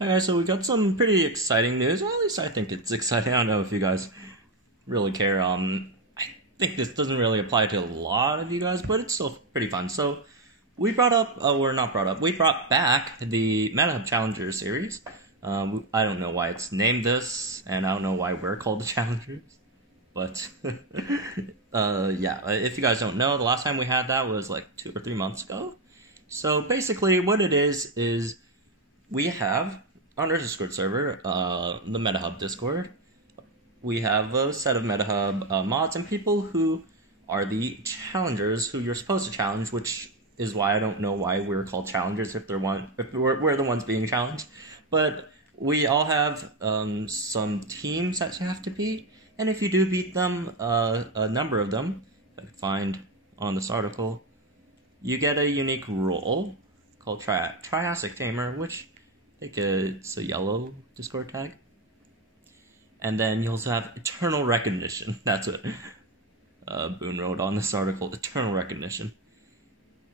Alright, so we got some pretty exciting news. Well, at least I think it's exciting. I don't know if you guys really care. I think this doesn't really apply to a lot of you guys, but it's still pretty fun. So we brought up, we're not brought up, we brought back the Metahub Challenger series. I don't know why it's named this, and I don't know why we're called the Challengers. But, yeah, if you guys don't know, the last time we had that was like 2 or 3 months ago. So basically what it is we have on our Discord server, the Metahub Discord, we have a set of Metahub mods and people who are the challengers who you're supposed to challenge, which is why I don't know why we're called challengers if we're the ones being challenged. But we all have some teams that you have to beat, and if you do beat them, a number of them, I could find on this article, you get a unique role called Triassic Tamer, which I think it's a yellow Discord tag. And then you also have Eternal Recognition. That's what Boone wrote on this article, Eternal Recognition.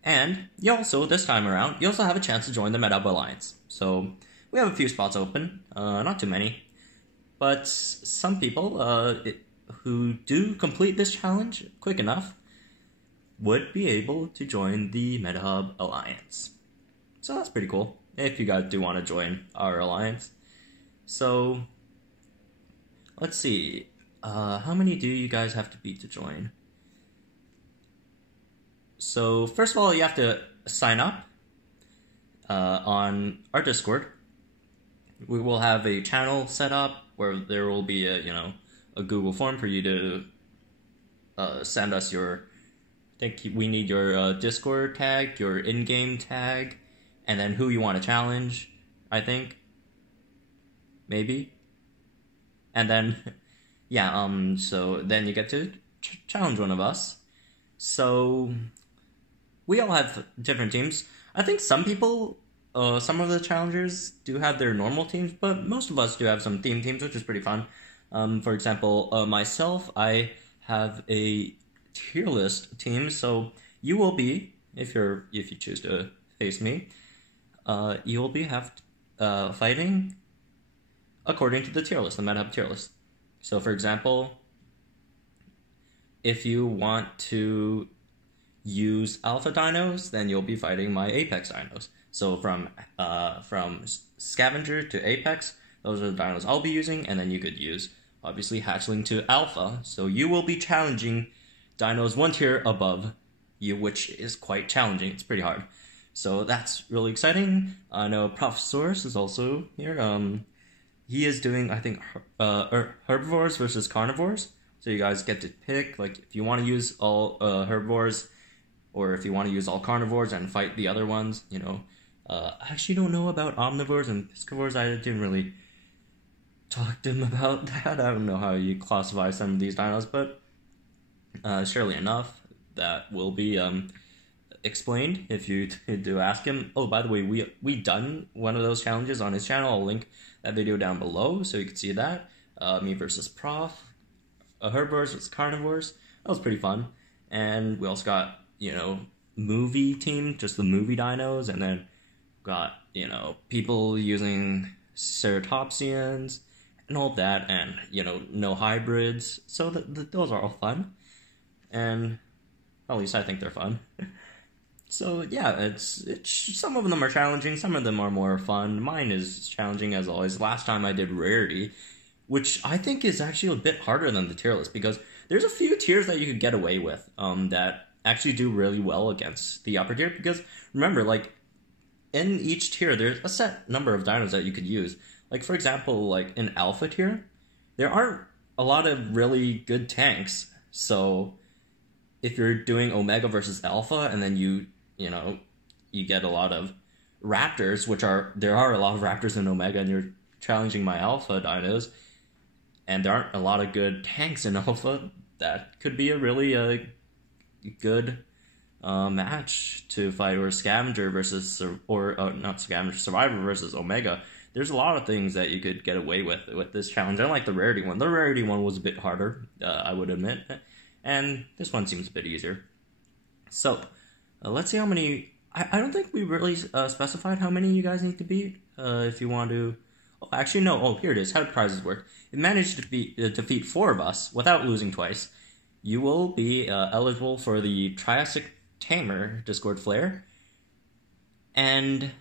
And you also, this time around, you also have a chance to join the Metahub Alliance. So we have a few spots open, not too many. But some people who do complete this challenge quick enough would be able to join the Metahub Alliance. So that's pretty cool, if you guys do want to join our alliance. So, let's see, how many do you guys have to beat to join? So, first of all, you have to sign up on our Discord. We will have a channel set up where there will be a Google form for you to send us your, I think we need your Discord tag, your in-game tag, and then who you want to challenge, I think. Maybe. And then, yeah, so then you get to challenge one of us. So, we all have different teams. I think some people, some of the challengers do have their normal teams, but most of us do have some theme teams, which is pretty fun. For example, myself, I have a tier list team, so you will be, if you choose to face me, you will be fighting according to the tier list, the Metahub tier list. So, for example, if you want to use Alpha Dinos, then you'll be fighting my Apex Dinos. So from Scavenger to Apex, those are the Dinos I'll be using, and then you could use, obviously, Hatchling to Alpha. So you will be challenging Dinos one tier above you, which is quite challenging. It's pretty hard. So that's really exciting. I know Professorus is also here. He is doing, I think, herbivores versus carnivores. So you guys get to pick, like, if you want to use all herbivores, or if you want to use all carnivores and fight the other ones, I actually don't know about omnivores and piscivores. I didn't really talk to him about that. I don't know how you classify some of these dinos, but surely enough, that will be explained if you do ask him. Oh, by the way, we done one of those challenges on his channel. I'll link that video down below so you can see that. Me versus Prof, herbivores versus carnivores. That was pretty fun. And we also got, movie team, just the movie dinos, and then got, people using ceratopsians and all that, and, no hybrids. So those are all fun. And at least I think they're fun. So yeah, it's some of them are challenging, some of them are more fun. Mine is challenging as always. Last time I did rarity, which I think is actually a bit harder than the tier list, because there's a few tiers that you could get away with that actually do really well against the upper tier. Because remember, like, in each tier there's a set number of dinos that you could use. Like, for example, like in alpha tier, there aren't a lot of really good tanks. So if you're doing Omega versus Alpha, and then you get a lot of Raptors, there are a lot of Raptors in Omega, and you're challenging my Alpha dinos, and there aren't a lot of good tanks in Alpha, that could be a really good match to fight, or Scavenger versus, not Scavenger, Survivor versus Omega. There's a lot of things that you could get away with this challenge. I like the rarity one. The rarity one was a bit harder, I would admit. And this one seems a bit easier. So, let's see how many... I don't think we really specified how many you guys need to beat. if you want to... Oh, actually, no. Oh, here it is. How do prizes work? If you manage to defeat 4 of us without losing twice, you will be eligible for the Triassic Tamer Discord Flare. And,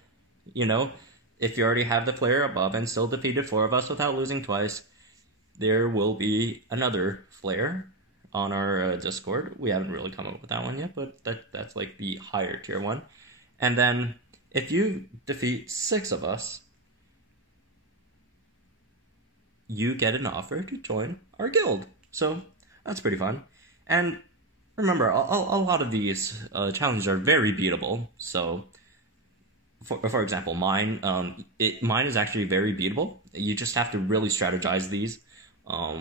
you know, if you already have the flare above and still defeated 4 of us without losing twice, there will be another flare on our Discord. We haven't really come up with that one yet, but that's like the higher tier one. And then if you defeat 6 of us, you get an offer to join our guild. So that's pretty fun. And remember, a lot of these challenges are very beatable. So, for example, mine is actually very beatable. You just have to really strategize these,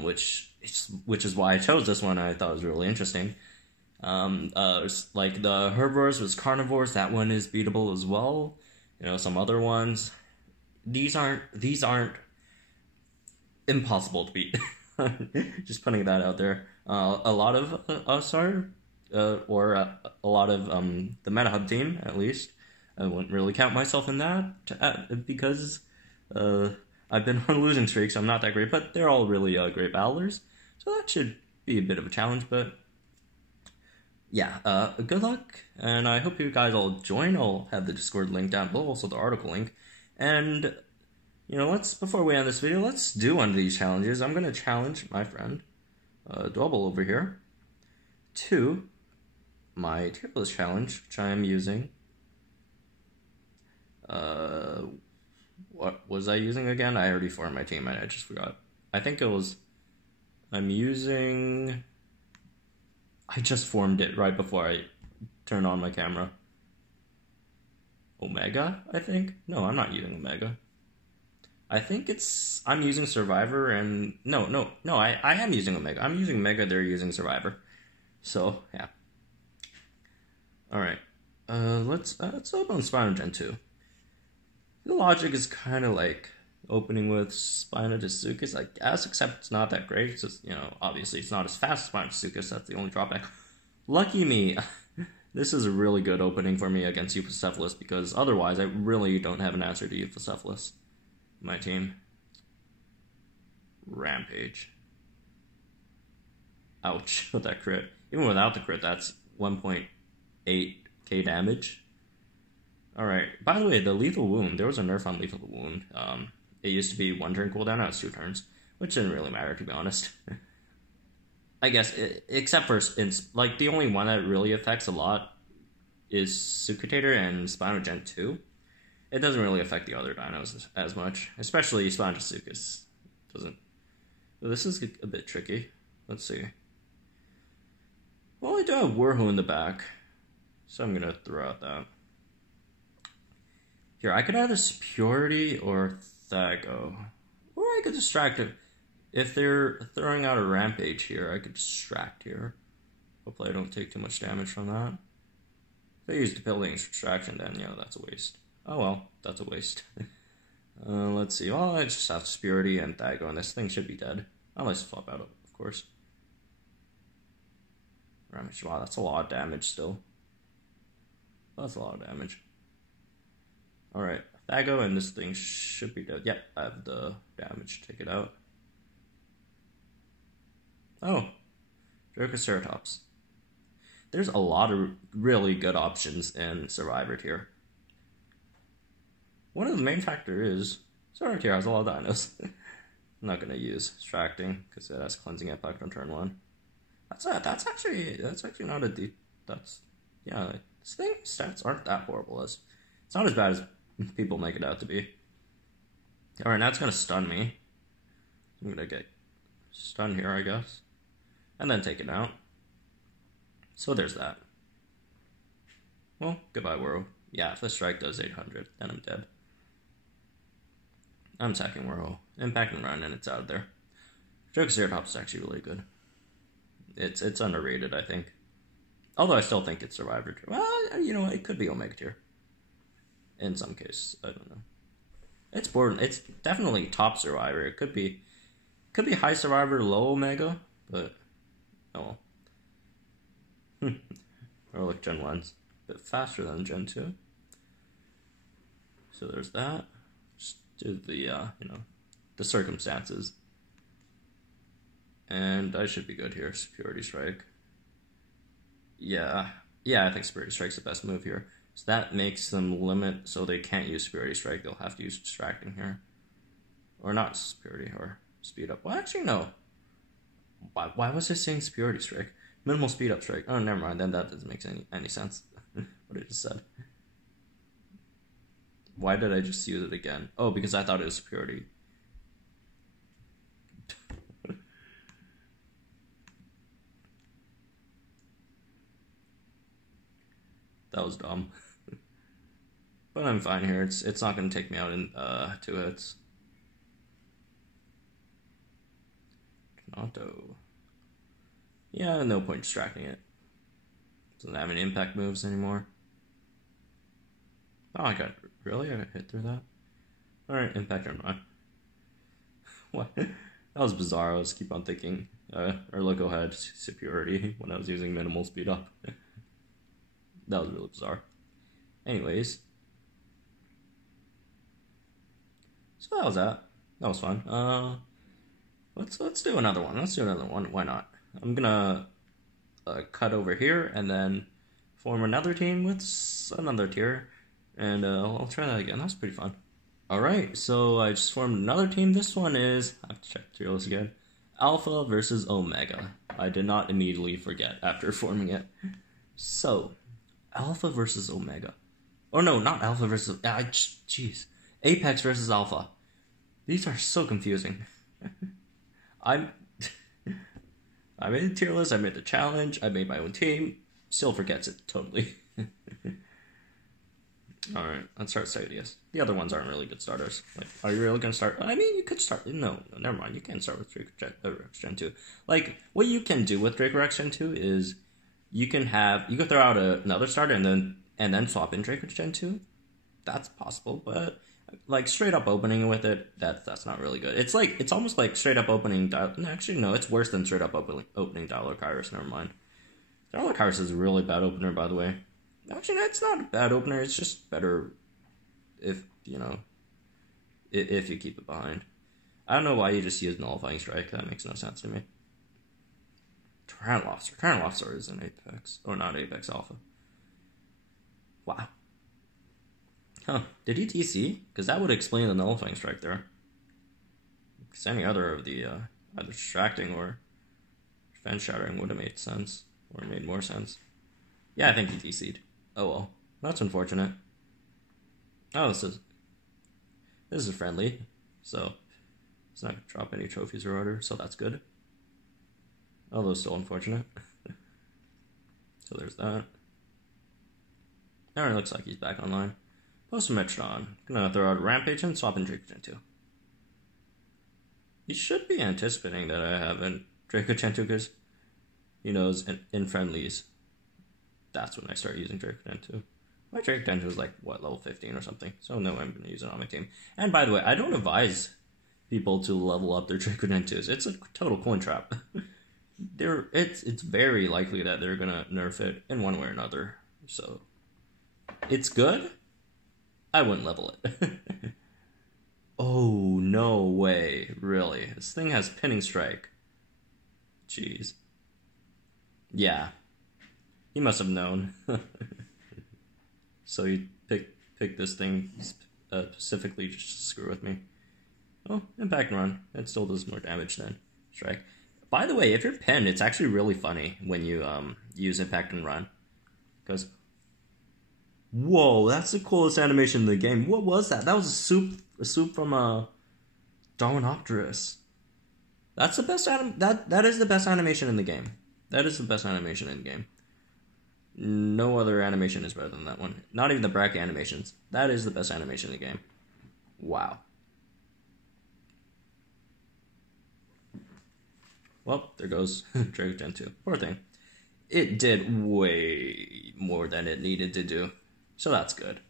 which is why I chose this one. I thought it was really interesting. Like the herbivores was carnivores. That one is beatable as well. You know, some other ones. These aren't impossible to beat. Just putting that out there. A lot of us are, or a lot of the Metahub team, at least. I wouldn't really count myself in that because I've been on losing streaks, so I'm not that great. But they're all really great battlers, so that should be a bit of a challenge. But yeah, good luck, and I hope you guys all join. I'll have the Discord link down below, also the article link, and. You know, before we end this video, let's do one of these challenges. I'm going to challenge my friend, Double over here, to my tier list challenge, which I am using. What was I using again? I already formed my team and I just forgot. I think it was, I just formed it right before I turned on my camera. Omega, I think? No, I'm not using Omega. I think I'm using Survivor and... No, I am using Omega. I'm using Omega, they're using Survivor. So, yeah. Alright. Let's open Spinogen 2. The logic is kind of like opening with Spinosuchus, I guess, except it's not that great. It's just, you know, obviously it's not as fast as Spinosuchus, that's the only drawback. Lucky me. This is a really good opening for me against Euphocephalus, because otherwise I really don't have an answer to Euphocephalus. My team. Rampage. Ouch, with that crit. Even without the crit, that's 1.8k damage. Alright, by the way, the lethal wound, there was a nerf on lethal wound. It used to be 1 turn cooldown, now it's 2 turns. Which didn't really matter, to be honest. I guess, except for, like, the only one that really affects a lot is Sucutator and Spinogen 2. It doesn't really affect the other dinos as much, especially Spinosuchus. Doesn't. Well, this is a bit tricky. Let's see. Well, I do have Warho in the back, so I'm gonna throw out that. Here, I could either Purity or Thago, or I could distract it. If they're throwing out a Rampage here, I could distract here. Hopefully, I don't take too much damage from that. If I use Debilitating Distraction, then yeah, that's a waste. Oh well, that's a waste. Let's see. Well, I just have Spurity and Thago, and this thing should be dead. Unless I flop out, of course. Ramage. Wow, that's a lot of damage still. That's a lot of damage. Alright, Thago, and this thing should be dead. Yep, I have the damage to take it out. Oh, Triceratops. There's a lot of really good options in Survivor tier. One of the main factors is Survivor tier has a lot of dinos. I'm not gonna use Distracting because it has Cleansing Impact on turn 1. That's actually not a deep. Yeah. This thing stats aren't that horrible. It's not as bad as people make it out to be. All right, now it's gonna stun me. I'm gonna get stunned here, I guess, and then take it out. So there's that. Well, goodbye, World. Yeah, if the strike does 800, then I'm dead. I'm attacking World. Impact and run, and it's out of there. Triceratops is actually really good. It's underrated, I think. Although I still think it's Survivor tier. Well, you know, it could be Omega tier. In some cases, I don't know. It's definitely top Survivor. It could be high Survivor, low Omega, but oh well. Or like Gen 1's a bit faster than Gen 2. So there's that. to the, you know, the circumstances. And I should be good here. Superiority Strike. Yeah, I think Superiority Strike's the best move here. So that makes them limit, so they can't use Superiority Strike. They'll have to use Distracting here. Or not Superiority, or Speed Up. Well, actually, no. Why was I saying Superiority Strike? Minimal Speed Up Strike. Oh, never mind. Then that doesn't make any sense. What I just said. Why did I just use it again? Oh, because I thought it was Superiority. That was dumb. But I'm fine here. It's not going to take me out in 2 hits. Auto. Yeah, no point distracting it. Doesn't have any impact moves anymore. Oh, I got hit through that. Alright, impact or not. What? That was bizarre. I was keep on thinking Erlico had superiority when I was using minimal speed up. That was really bizarre. Anyways. So that was that. That was fun. Let's do another one. Let's do another one. Why not? I'm gonna cut over here and then form another team with another tier, and I'll try that again. That's pretty fun. All right, so I just formed another team. This one is, I have to check the rules again. Alpha versus Omega. I did not immediately forget after forming it. So, Alpha versus Omega. Oh no, not Alpha versus. Jeez, Apex versus Alpha. These are so confusing. I made the tier list, I made the challenge, I made my own team, still forgets it totally. Alright, let's start Stadius. The other ones aren't really good starters. Like, are you really gonna start? I mean, you could start. No, never mind. You can't start with Dracorex Gen 2. Like, what you can do with Dracorex Gen 2 is you can throw out another starter and then swap in Dracorex Gen 2. That's possible, but like straight up opening with it, that's not really good. It's almost like straight up opening. Actually, no, it's worse than straight up opening Dialocyrus. Never mind. Dialocyrus is a really bad opener, by the way. Actually, no, it's not a bad opener. It's just better if if you keep it behind. I don't know why you just use Nullifying Strike. That makes no sense to me. Tyrannolofter. Tyrannolofter is an Apex, or not Apex Alpha. Wow. Huh, did he TC? Because that would explain the Nullifying Strike there. Because any other of the, either Distracting or Defense Shattering would have made sense. Or made more sense. Yeah, I think he TC'd. Oh well. That's unfortunate. Oh, this is friendly. So, it's not going to drop any trophies or order, so that's good. Although still unfortunate. So there's that. Alright, looks like he's back online. Post-Metrodon. Gonna throw out a Rampage and swap in Draco Gen 2. He should be anticipating that I have a Draco Gen 2 because he knows in friendlies, that's when I start using Draco Gen 2. My Draco Gen 2 is like, what, level 15 or something. So no, I'm gonna use it on my team. And by the way, I don't advise people to level up their Draco Gen 2s. It's a total coin trap. It's very likely that they're gonna nerf it in one way or another. So, it's good. I wouldn't level it. Oh, no way. Really? This thing has Pinning Strike. Jeez. Yeah. He must have known. So he picked this thing specifically just to screw with me. Oh, Impact and Run. It still does more damage than Strike. By the way, if you're pinned, it's actually really funny when you use Impact and Run. Because... whoa, that's the coolest animation in the game. What was that? That was a soup from Darwinopterus. That's the best that is the best animation in the game. That is the best animation in the game. No other animation is better than that one. Not even the Bracky animations. That is the best animation in the game. Wow. Well, there goes Draco Gen 2. Poor thing. It did way more than it needed to do. So that's good.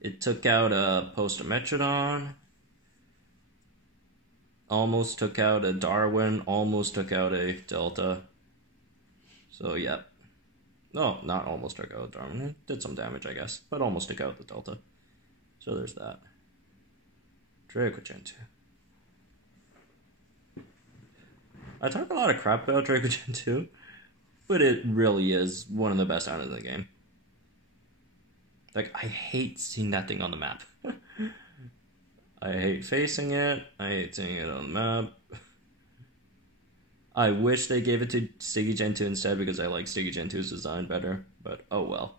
It took out a Post-Metrodon. Almost took out a Darwin. Almost took out a Delta. So, yeah. No, not almost took out a Darwin. It did some damage, I guess. But almost took out the Delta. So there's that. Draco Gen 2. I talk a lot of crap about Draco Gen 2, but it really is one of the best out of the game. Like, I hate seeing that thing on the map. I hate facing it. I hate seeing it on the map. I wish they gave it to Sticky Gen 2 instead because I like Sticky Gen 2's design better, but oh well.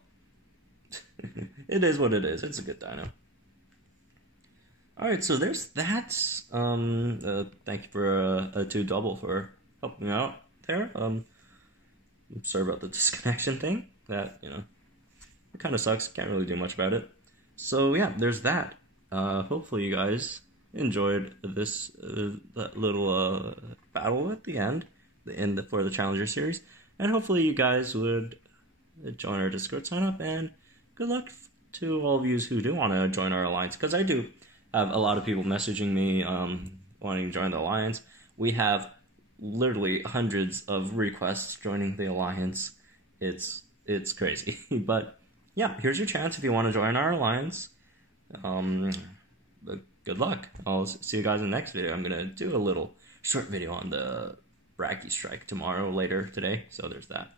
It is what it is. It's a good dino. Alright, so there's that. Thank you for a 2 double for helping me out there. I'm sorry about the disconnection thing. That, you know, it kind of sucks. Can't really do much about it. So yeah, there's that. Hopefully you guys enjoyed this that little battle at the end for the Challenger series, and hopefully you guys would join our Discord sign up, and good luck to all of you who do want to join our alliance, because I do have a lot of people messaging me wanting to join the alliance. We have literally hundreds of requests joining the alliance. It's crazy. But yeah, here's your chance if you want to join our alliance. But good luck. I'll see you guys in the next video. I'm gonna do a little short video on the Brachy strike tomorrow later today, so there's that.